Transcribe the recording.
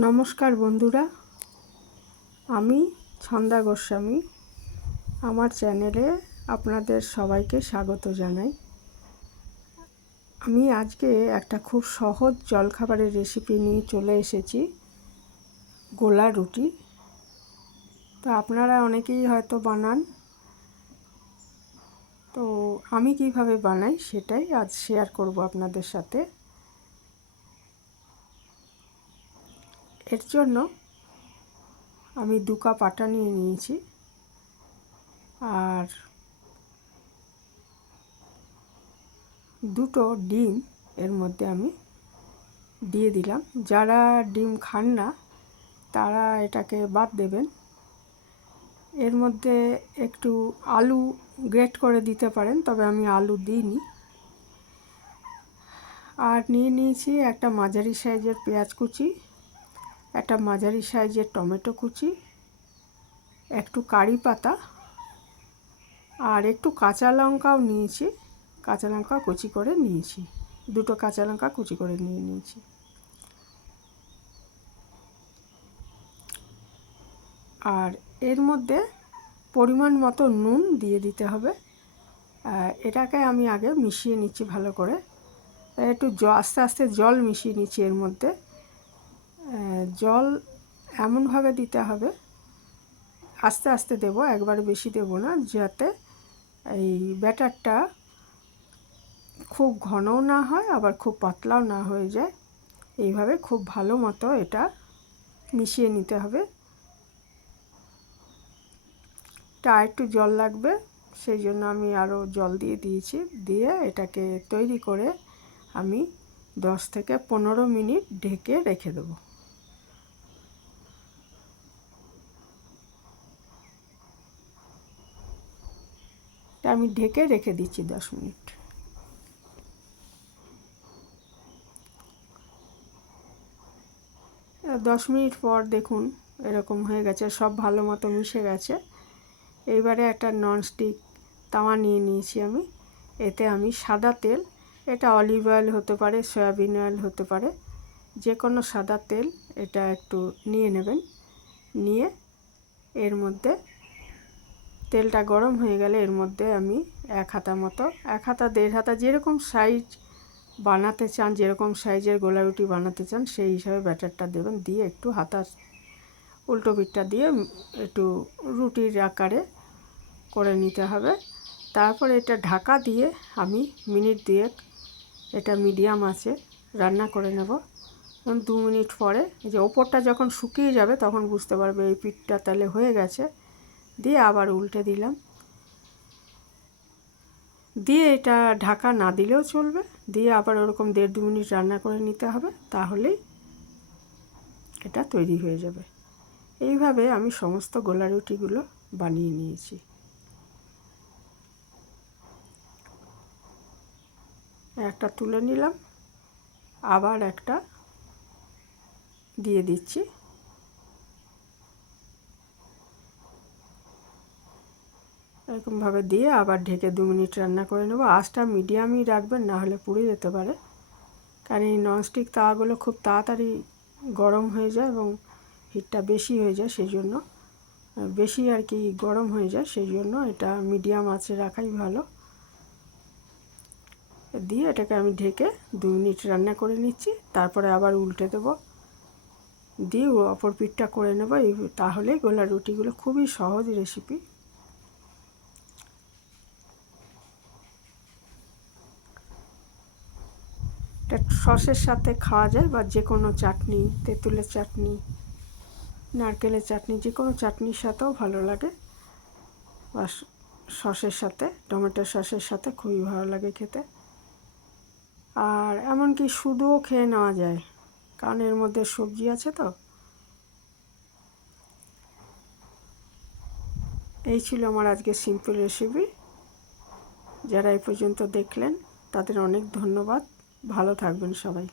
নমস্কার বন্ধুরা, আমি ছন্দা গোস্বামী। আমার চ্যানেলে আপনাদের সবাইকে স্বাগত জানাই। আমি আজকে একটা খুব সহজ জলখাবারের রেসিপি নিয়ে চলে এসেছি, গোলা রুটি। তো আপনারা অনেকেই হয়তো বানান, তো আমি কিভাবে বানাই সেটাই আজ শেয়ার করব আপনাদের সাথে। এর জন্য আমি 2 কাপ আটা নিয়ে নিয়েছি, আর 2টো ডিম এর মধ্যে আমি দিয়ে দিলাম। যারা ডিম খান না তারা এটাকে বাদ দেবেন। এর মধ্যে একটু আলু গ্রেট করে দিতে পারেন, তবে আমি আলু দিইনি। আর নিয়ে নিয়েছি একটা মাঝারি সাইজের পেঁয়াজ কুচি, একটা মাঝারি সাইজের টমেটো কুচি, একটু কারি পাতা, আর একটু কাঁচা লঙ্কাও নিয়েছি। কাঁচা লঙ্কা কুচি করে নিয়েছি, 2টো কাঁচা লঙ্কা কুচি করে নিয়েছি। আর এর মধ্যে পরিমাণ মতো নুন দিয়ে দিতে হবে। এটাকে আমি আগে মিশিয়ে নিচ্ছি ভালো করে। একটু আস্তে আস্তে জল মিশিয়ে নিচ্ছি এর মধ্যে। জল এমনভাবে দিতে হবে, আস্তে আস্তে দেব, একবারে বেশি দেব না, যাতে এই ব্যাটারটা খুব ঘনও না হয় আবার খুব পাতলাও না হয়ে যায়। এইভাবে খুব ভালো মতো এটা মিশিয়ে নিতে হবে। একটু জল লাগবে, সেই জন্য আমি আরও জল দিয়ে দিয়েছি। দিয়ে এটাকে তৈরি করে আমি 10 থেকে 15 মিনিট ঢেকে রেখে দেবো। আমি ঢেকে রেখে দিচ্ছি 10 মিনিট। দশ মিনিট পর দেখুন এরকম হয়ে গেছে, সব ভালো মতো মিশে গেছে। এইবারে একটা ননস্টিক তাওয়া নিয়ে নিয়েছি আমি। এতে আমি সাদা তেল, এটা অলিভ অয়েল হতে পারে, সয়াবিন অয়েল হতে পারে, যে কোনো সাদা তেল এটা একটু নিয়ে নেবেন। নিয়ে এর মধ্যে তেলটা গরম হয়ে গেলে এর মধ্যে আমি 1 হাতা মতো, 1 হাতা 1.5 হাতা, যেরকম সাইজ বানাতে চান, যেরকম সাইজের গোলা রুটি বানাতে চান সেই হিসাবে ব্যাটারটা দেবেন। দিয়ে একটু হাতার উল্টো পিঠটা দিয়ে একটু রুটির আকারে করে নিতে হবে। তারপর এটা ঢাকা দিয়ে আমি মিনিট 2 এটা মিডিয়াম আঁচে রান্না করে নেব। 2 মিনিট পরে যে ওপরটা যখন শুকিয়ে যাবে তখন বুঝতে পারবে এই পিঠটা তাহলে হয়ে গেছে। দিয়ে আবার উল্টে দিলাম, দিয়ে এটা ঢাকা না দিলেও চলবে। দিয়ে আবার ওরকম 1.5-2 মিনিট রান্না করে নিতে হবে, তাহলেই এটা তৈরি হয়ে যাবে। এইভাবে আমি সমস্ত গোলা রুটিগুলো বানিয়ে নিয়েছি। একটা তুলে নিলাম, আবার একটা দিয়ে দিচ্ছি। এরকমভাবে দিয়ে আবার ঢেকে 2 মিনিট রান্না করে নেব। আঁচটা মিডিয়ামই রাখবেন, না হলে পুড়ে যেতে পারে, কারণ এই ননস্টিক তাওয়াগুলো খুব তাড়াতাড়ি গরম হয়ে যায় এবং হিটটা বেশি হয়ে যায়, সেই জন্য বেশি আর কি গরম হয়ে যায়, সেই জন্য এটা মিডিয়াম আঁচে রাখাই ভালো। দিয়ে এটাকে আমি ঢেকে 2 মিনিট রান্না করে নিচ্ছি। তারপরে আবার উল্টে দেব, দিয়ে অপর পিঠটা করে নেব। তাহলেই গোলা রুটিগুলো খুবই সহজ রেসিপি। এটা সসের সাথে খাওয়া যায়, বা যে কোনো চাটনি, তেঁতুলের চাটনি, নারকেলের চাটনি, যে কোনো চাটনির সাথেও ভালো লাগে, বা সসের সাথে, টমেটো সসের সাথে খুবই ভালো লাগে খেতে। আর এমনকি শুধুও খেয়ে নেওয়া যায়, কারণ এর মধ্যে সবজি আছে। তো এই ছিল আমার আজকে সিম্পল রেসিপি। যারা এই পর্যন্ত দেখলেন তাদের অনেক ধন্যবাদ। ভালো থাকবেন সবাই।